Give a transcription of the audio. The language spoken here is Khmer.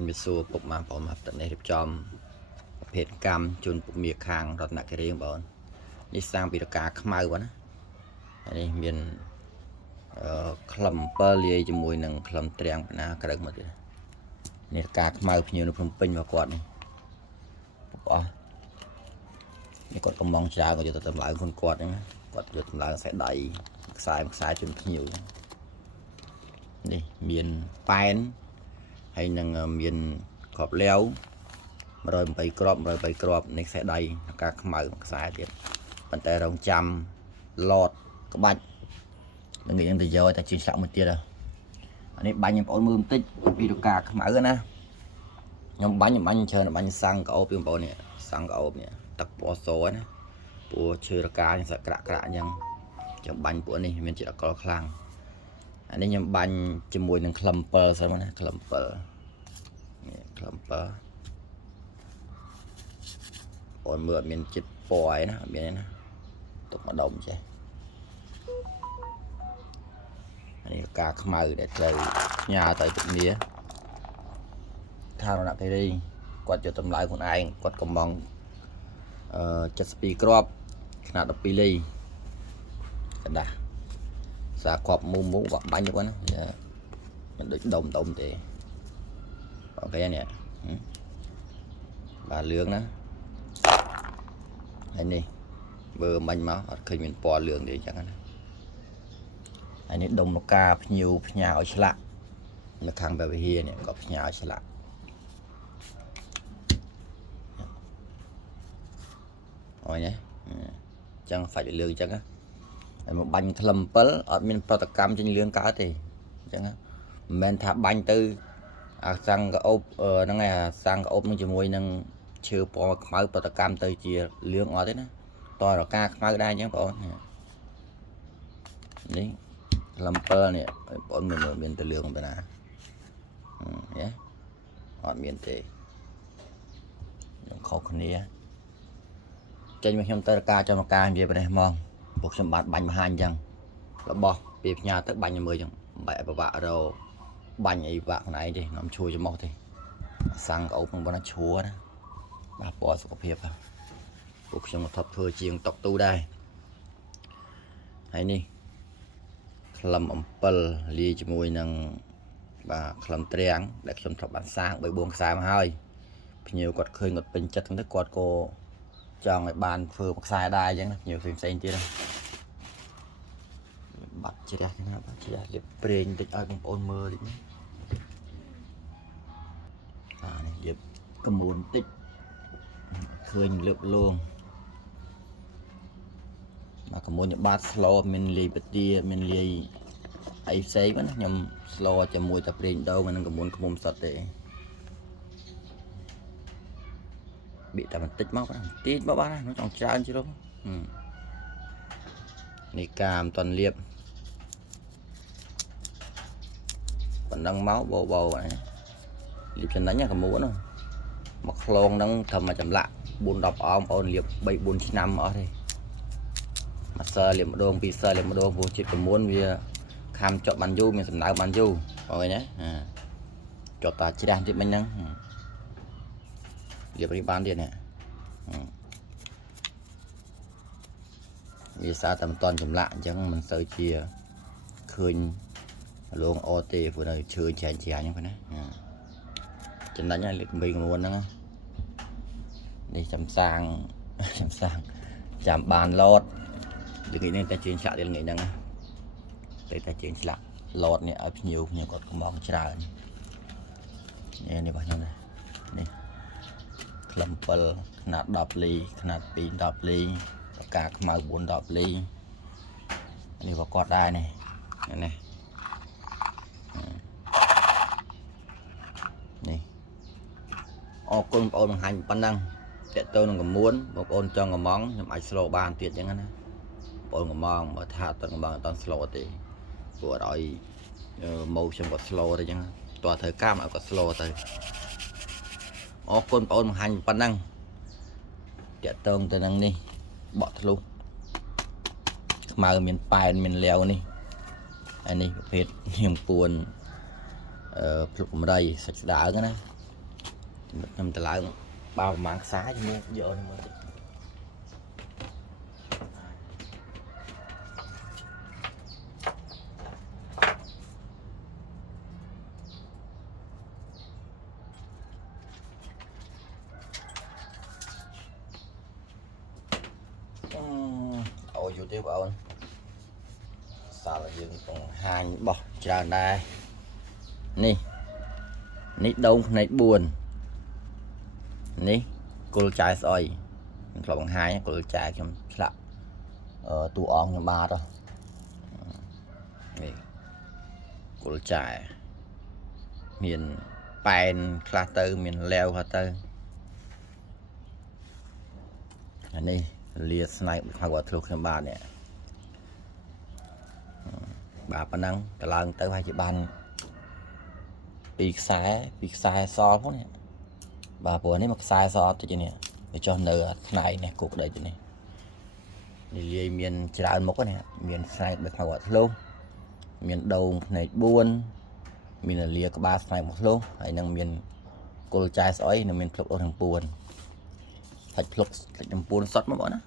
ជំរាបសួរពុកម៉ែបងប្អូនតនេះរៀបចំប្រភេទកម្មជូនពុកមាខាងរតនគិរីបងនេះសាងពីរកាខ្មៅបងណាហើយនេះមានក្លឹម7លាយជាមួយនឹងក្លឹមត្រាំងណាក្រឹកមកទៀតនេះការខ្មៅភ្ញៀវនៅភ្នំពេញមកគាត់នេះបងប្អូននេះគាត់កំងច្រើនគាត់យកទៅតម្លើងខ្លួនគាត់ហ្នឹងគាត់យកតម្លើងខ្សែដៃខ្សែជូនភ្ញៀវនេះមានប៉ែនហើយនឹងមានក្របលាវ108គ្រាប់103គ្រាប់នេះខ្សែដៃការខ្មៅខ្សែទៀតប៉ុន្តែរងចាំឡតក្បាច់នឹងងាយនឹងទៅយកតែជិះឆ្លាក់មួយទៀតអានេះបាញ់បងប្អូនមើលបន្តិចពីរការខ្មៅណាខ្ញុំបាញ់ច្រើនបាញ់សាំងក្អូបបងប្អូននេះសាំងក្អូបនេះទឹកពណ៌សណាពណ៌ឈើរកាយ៉ាងសក្រាក់អញ្ចឹងចាំបាញ់ពួកនេះមានជាតិអល់កុលខ្លាំងអានេះខ្ញុំបាញ់ជាមួយនឹងក្លឹម7សិនណាក្លឹម7នេះក្លឹម7អូនមើលអត់មានចិត្តពណ៌ឯណាអត់មានទេណាទុកមកដុំចេះអានេះការខ្មៅដែលត្រូវញ៉ាទៅទឹកមាថារណគិរីគាត់យកតម្លៃខ្លួនឯងគាត់កំង72គ្រាប់ຂະຫນាត12លីកដាស់សាគ្រាប់មូគាត់បាញ់ទៅគាត់ណាមិនដូចដុំទេអូខេនេះបាទលឿងណាហើយនេះមើលមិញមកអត់ឃើញមានពណ៌លឿងទេអញ្ចឹងណាហើយនេះដុំលកាភ្ញៀវផ្ញើឲ្យឆ្លាក់នៅខាងបេវិហានេះក៏ផ្ញើឲ្យឆ្លាក់អូយណាអញ្ចឹងសាច់លឿងអញ្ចឹងណាហើយមកបាញ់ក្លឹម7អត់មានប្រតិកម្មចេញលឿងកើតទេអញ្ចឹងណាមិនមែនថាបាញ់ទៅអាសាំងក្អូបហ្នឹងឯងអាសាំងក្អូបនឹងជាមួយនឹងឈើពណ៌ខ្មៅប្រតិកម្មទៅជាលឿងអត់ទេណាតរកាខ្មៅដែរអញ្ចឹងបងប្អូននេះក្លឹម7នេះបងប្អូនមានទៅលឿងទៅណាយេអត់មានទេខុសគ្នាចេញមកខ្ញុំទៅការចំការនិយាយប្រទេសហ្មងពួកខ្ញុំបាទបាញ់បង្ហាញអញ្ចឹងរបស់ពេលផ្ញើទៅបាញ់មើលអញ្ចឹងបែបពិបាករបាញ់អីពិបាកខ្លួនឯងទេខ្ញុំឈួរច្រមុះទេសាំងក្អូបនឹងបងណាឈួរណាបាទពណ៌សុខភាពពួកខ្ញុំក៏ថប់ធ្វើជាងតុកទូដែរហើយនេះក្លឹម7លាយជាមួយនឹងបាទក្លឹមត្រាំងដែលខ្ញុំធ្លាប់បានសាង3-4ខ្សែមកហើយភ្ញៀវគាត់ឃើញគាត់ពេញចិត្តទៅគាត់ក៏ចង់ឲ្យបានធ្វើមួយខ្សែដែរអញ្ចឹងណាភ្ញៀវផ្សេងទៀតបាត់ជ្រះណាបាត់ជ្រះលាបប្រេងតិចឲ្យបងប្អូនមើលតិចនេះលាបកមួនតិចឃើញលើកលងមកកមួនបាត់ស្លមានលាយបទាមានលាយអីផ្សេងណាខ្ញុំស្លជាមួយតែប្រេងដូងនិងកមួនខ្មុំសុទ្ធទេបៀកតែបន្តិចមកបន្តិចមកបានណាចង់ច្រើនជ្រុំនេះកាមតន់លាបបណ្ដឹងមកបោណាលាបចំណេញកមួនមកខ្លងហ្នឹងធ្វើមកចម្លាក់4-10អងបងប្អូនលាប3-4ឆ្នាំអស់ទេមួយសើលាបម្ដង2សើលាបម្ដងព្រោះជាតិកមួនវាខាំជាប់បានយូរមានសំណើមបានយូរបងឃើញណាជាប់តាជ្រះទៀតមិញហ្នឹងលាបនេះបានទៀតនេះវាសារតែមិនតន់ចម្លាក់អញ្ចឹងមិនសូវជាឃើញលងអទេព្រោះនៅឈើច្រាញអញ្ចឹងណាចំណេញឲ្យលេខ8 9ហ្នឹងនេះចាំសាងចាំបានឡតល្ងាចនេះតែជើងឆ្លាក់ទៀតល្ងាចហ្នឹងតែជើងឆ្លាក់ឡតនេះឲ្យភ្ញៀវគាត់កំងច្រើននេះរបស់ខ្ញុំនេះក្លឹម7ຂະຫນាត10លីຂະຫນាត2 10លីបកាខ្មៅ4 10លីនេះក៏គាត់ដែរនេះនេះអរគុណបងប្អូនបង្ហាញប៉ុណ្ណឹងតេតទៅនឹងកមួនបងប្អូនចង់កំងខ្ញុំអាចស្លបានទៀតអញ្ចឹងណាបងប្អូនកំងបើថាអត់កំងអត់ស្លទេព្រោះអត់ឲ្យម៉ូខ្ញុំក៏ស្លទៅអញ្ចឹងតើត្រូវកាមឲ្យក៏ស្លទៅអរគុណបងប្អូនបង្ហាញប៉ុណ្ណឹងតេតទៅនឹងនេះបកធ្លុះខ្មៅមានប៉ែនមានលាវនេះហើយនេះប្រភេទញៀងពួនភ្លុកកំរៃសាច់ស្ដើងណា nằm từ lại bao mạng xá cho mua giờ này mới ôi vô tiếp ông sao là dương còn hai bọc tràn đây nè nít đông nít buồn nè cô trai soi là bằng hai cô trai trong lạ tụ ong nhà ba đó cô trai miền Pine khá tư miền leo khá tư anh đi liệt này khai quả thuộc trong ba nè bà bà năng cả lần tới hai chị ban bị sai so phút nè bà vừa nấy mặc sai so cho chị nè để cho nợ này nè cuộc đời chị này đi miền trà một cái nè miền sai được khai quả luôn miền đầu này buôn miền là lia có ba sai một luôn hay năng miền cô trai sói là miền phục ở thằng buồn thạch phục thạch buồn sót mà bọn á